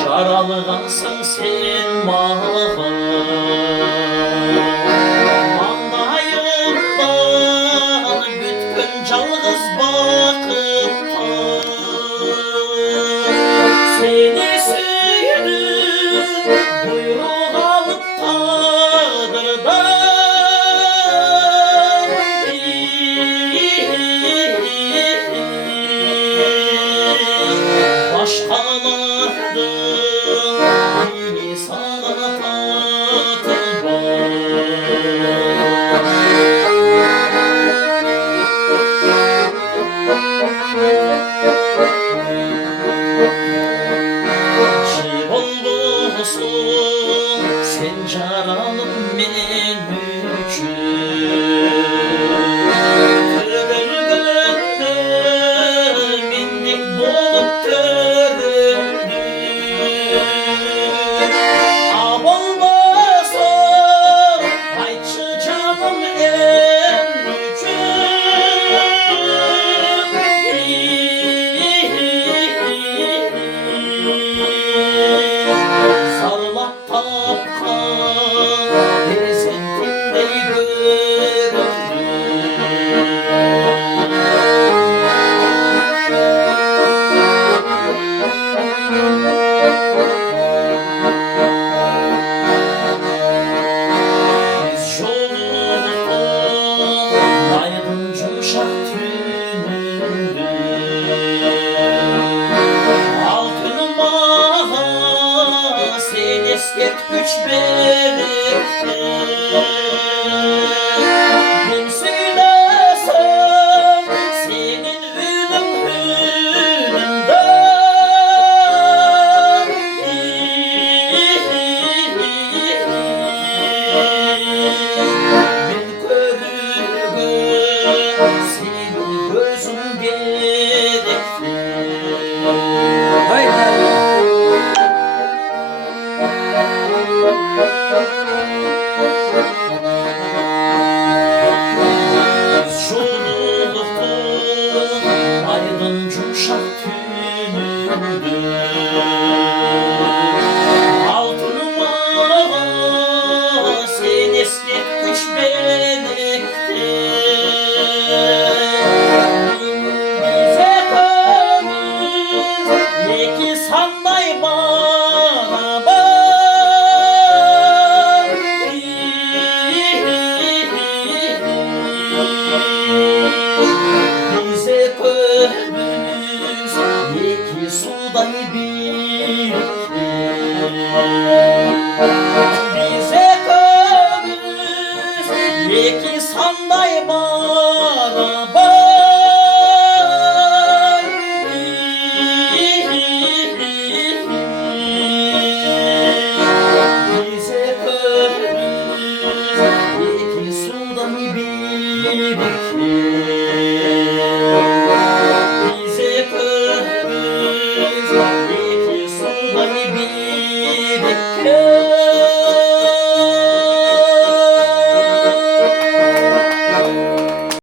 Jaralığansın sen mağın Mangayımdan bütkün жалғыз bakıptım Seni süydüm buyruk alıp tağdırdan Başkalardan beni sana tatırdım Şey olmuşsun sen jaralım men üçün Törülgünde mendek bolup törüldüm Abolmasın aytçı canım en Sarılap tapkan persentimdey göründüm Biz joluktuk aydın jumşak tününde Altın mağa sen esketgüç beripti Ben söylesem senin ünüm hünümde Ben körülgün senin gözün gerekti Biz joluktuk aydın jumşak tününde Altın mağa sen esketgüç benekti Biz ekobuz iki sanday barabar Biz ekobuz iki suday birikti Biz ekobuz iki sanday barabar Biz ekobuz iki suday birikti